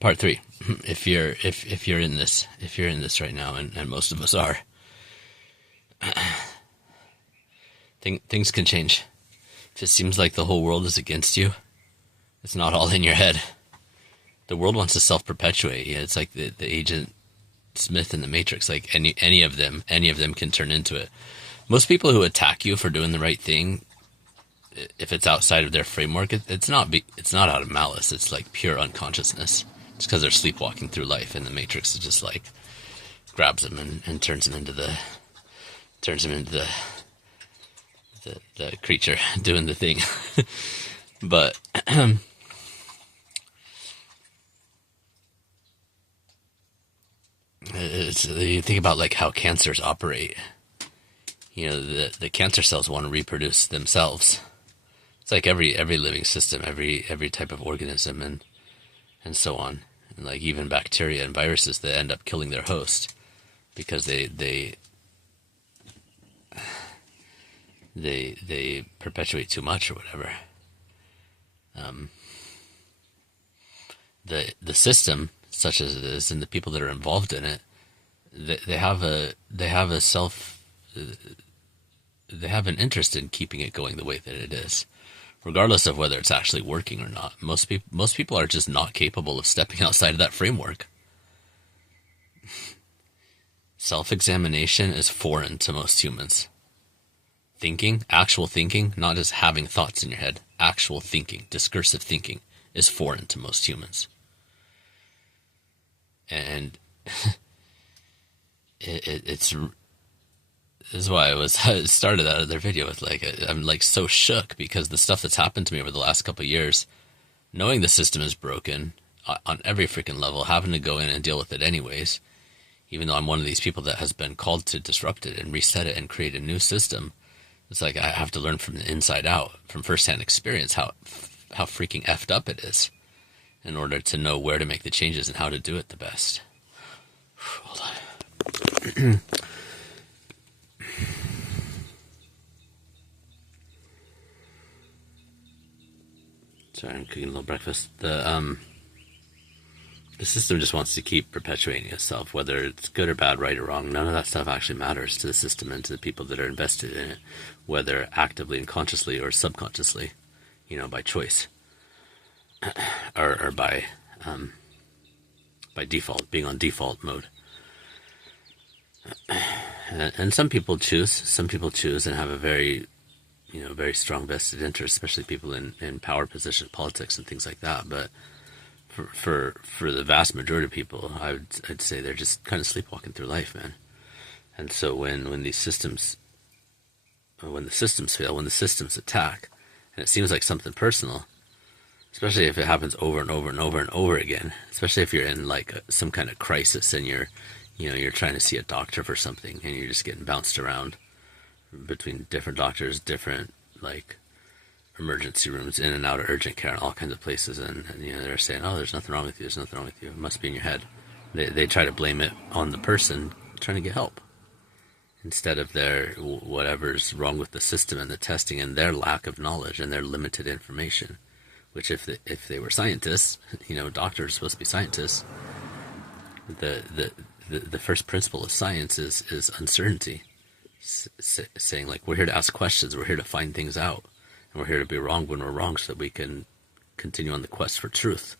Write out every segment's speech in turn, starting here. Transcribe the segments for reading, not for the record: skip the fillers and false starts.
Part three. If you're in this right now, and most of us are, things can change. If it seems like the whole world is against you, it's not all in your head. The world wants to self-perpetuate. Yeah, it's like the Agent Smith in the Matrix. Like any of them can turn into it. Most people who attack you for doing the right thing, if it's outside of their framework, it's not out of malice. It's like pure unconsciousness. It's because they're sleepwalking through life, and the Matrix is just like grabs them and turns them into the creature doing the thing. But you think about like how cancers operate. You know, the cancer cells want to reproduce themselves. It's like every living system, every type of organism, and so on. And like even bacteria and viruses that end up killing their host because they perpetuate too much or whatever. The system, such as it is, and the people that are involved in it, they have an interest in keeping it going the way that it is, regardless of whether it's actually working or not. Most people are just not capable of stepping outside of that framework. Self-examination is foreign to most humans. Thinking, actual thinking, not just having thoughts in your head, actual thinking, discursive thinking, is foreign to most humans. And this is why I started that other video with I'm like so shook because the stuff that's happened to me over the last couple of years, knowing the system is broken on every freaking level, having to go in and deal with it anyways, even though I'm one of these people that has been called to disrupt it and reset it and create a new system. It's like I have to learn from the inside out, from firsthand experience, how freaking effed up it is, in order to know where to make the changes and how to do it the best. Hold on. Sorry, I'm cooking a little breakfast. The system just wants to keep perpetuating itself, whether it's good or bad, right or wrong. None of that stuff actually matters to the system and to the people that are invested in it, whether actively and consciously or subconsciously, by choice, or by default, being on default mode. And some people choose and have a very strong vested interest, especially people in power position, politics and things like that. But for the vast majority of people, I'd say they're just kind of sleepwalking through life, man. And so when the systems fail, when the systems attack, and it seems like something personal, especially if it happens over and over and over and over again, especially if you're in like some kind of crisis and you're trying to see a doctor for something and you're just getting bounced around between different doctors, different like emergency rooms, in and out of urgent care, and all kinds of places, and they're saying, "Oh, there's nothing wrong with you. There's nothing wrong with you. It must be in your head." They try to blame it on the person trying to get help, instead of their whatever's wrong with the system and the testing and their lack of knowledge and their limited information. Which, if they were scientists, doctors are supposed to be scientists. The first principle of science is uncertainty, saying like we're here to ask questions, we're here to find things out. And we're here to be wrong when we're wrong so that we can continue on the quest for truth.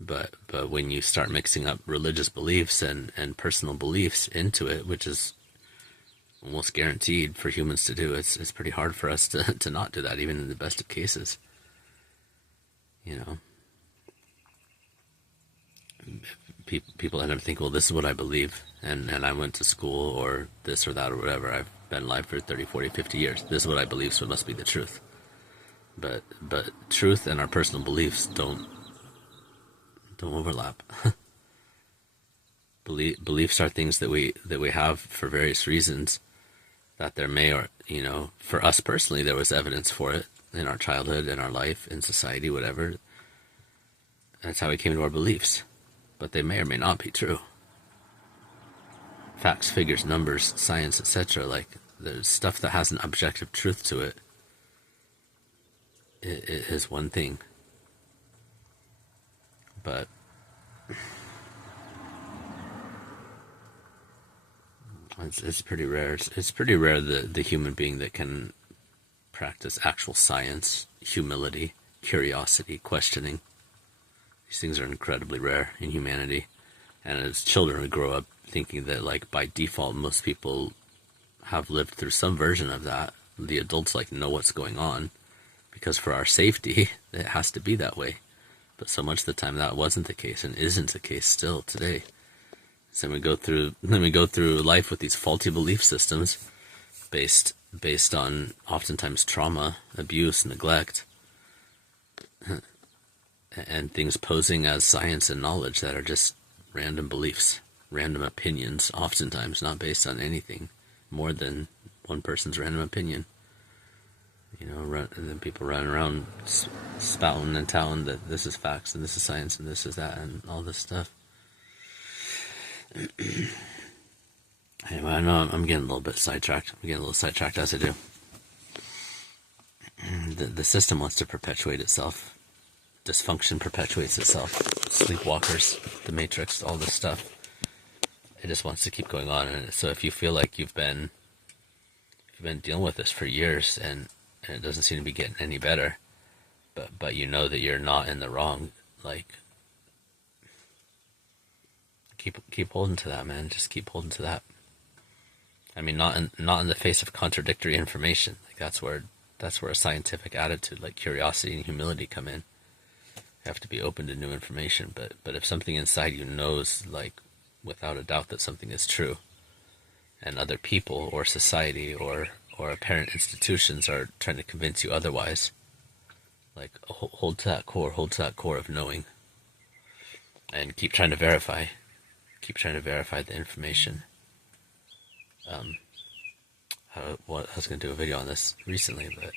But when you start mixing up religious beliefs and personal beliefs into it, which is almost guaranteed for humans to do, it's pretty hard for us to not do that, even in the best of cases. People end up thinking, well, this is what I believe, and I went to school or this or that or whatever. I've been alive for 30, 40, 50 years. This is what I believe, so it must be the truth. But truth and our personal beliefs don't overlap. Beliefs are things that we have for various reasons, that there may, or for us personally, there was evidence for it in our childhood, in our life, in society, whatever. That's how we came to our beliefs. But they may or may not be true. Facts, figures, numbers, science, etc. Like, there's stuff that has an objective truth to it. It is one thing. But It's pretty rare. It's pretty rare the human being that can practice actual science, humility, curiosity, questioning. These things are incredibly rare in humanity. And as children, we grow up thinking that, like, by default, most people have lived through some version of that. The adults, like, know what's going on because for our safety, it has to be that way. But so much of the time that wasn't the case and isn't the case still today. So we go through life with these faulty belief systems based on oftentimes trauma, abuse, neglect, and things posing as science and knowledge that are just random beliefs, random opinions, oftentimes not based on anything more than one person's random opinion. You know, and then people run around spouting and telling that this is facts and this is science and this is that and all this stuff. Anyway, I know I'm getting a little bit sidetracked. I'm getting a little sidetracked as I do. The system wants to perpetuate itself. Dysfunction perpetuates itself. Sleepwalkers, the Matrix, all this stuff. It just wants to keep going on. And so if you feel like you've been dealing with this for years and it doesn't seem to be getting any better, but you know that you're not in the wrong, like, keep holding to that, man. Just keep holding to that. I mean, not in the face of contradictory information. Like that's where a scientific attitude, like curiosity and humility, come in. You have to be open to new information. But if something inside you knows, like, without a doubt that something is true, and other people or society or apparent institutions are trying to convince you otherwise, like, hold to that core of knowing, and keep trying to verify the information. I was going to do a video on this recently, but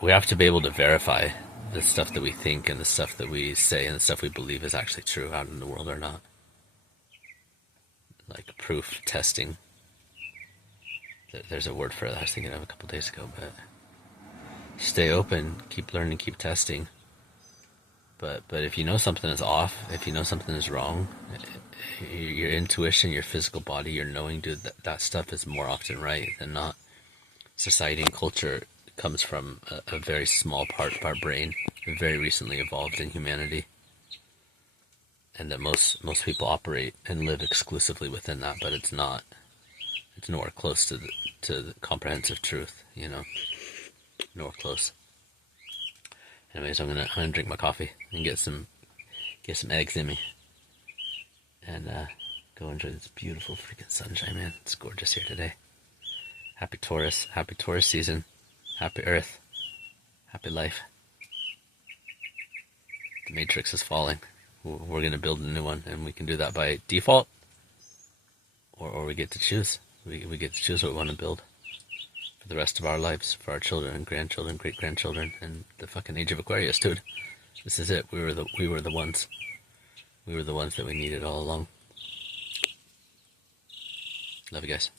we have to be able to verify the stuff that we think and the stuff that we say and the stuff we believe is actually true out in the world or not. Like proof testing. There's a word for it I was thinking of a couple days ago, but stay open, keep learning, keep testing. But if you know something is off, if you know something is wrong, your intuition, your physical body, your knowing, dude, that stuff is more often right than not. Society and culture comes from a very small part of our brain, very recently evolved in humanity, and that most people operate and live exclusively within that, but it's not. It's nowhere close to the comprehensive truth, you know, nowhere close. Anyways, I'm gonna drink my coffee and get some eggs in me, and go enjoy this beautiful freaking sunshine, man. It's gorgeous here today. Happy Taurus season, happy Earth, happy life. The Matrix is falling. We're gonna build a new one, and we can do that by default, or we get to choose. We get to choose what we want to build for the rest of our lives, for our children and grandchildren, great-grandchildren, and the fucking age of Aquarius, dude. This is it. We were the ones. We were the ones that we needed all along. Love you guys.